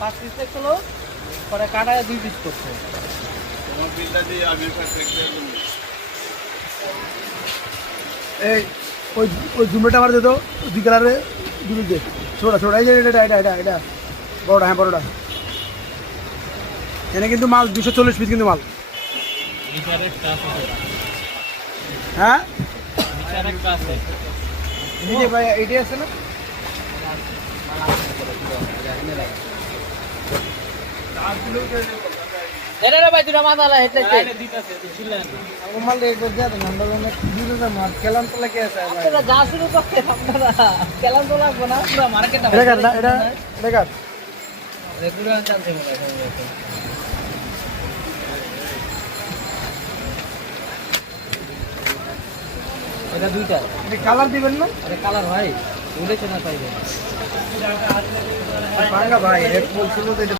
5 piece দেখলো পরে কাটায় 2 পিস করছে। তোমার বিলটা দিয়ে আগে থাকতে এই ওই ওই জুমড়াটা আমার দে তো, 2 কালারে দুটো দে, ছোটা ছোটা, এই যে এটা বড়টা, হ্যাঁ বড়টা। এখানে কিন্তু মাল 240 পিস কিন্তু মাল। হ্যাঁ এই যে ভাই এটাই আছে না? এটা রে ভাই দুটো মাদালা হেডলাইট আমার মাল রেট করে দেন, আমরা অনেক দুটো মাল খেলাম তো লাগে আছে ভাই। আপনারা যা শুরু করতে আপনারা কেলাম তো লাগবে না পুরো মার্কেটটা এটা কাট না, এটা কাট। রেগুলার চলছে মনে হয়। এটা দুইটা এটা কালার দিবেন না? আরে কালার ভাই বলেছে না পাইবে ভাঙ্গা ভাই, রেট বলছিল তো এটা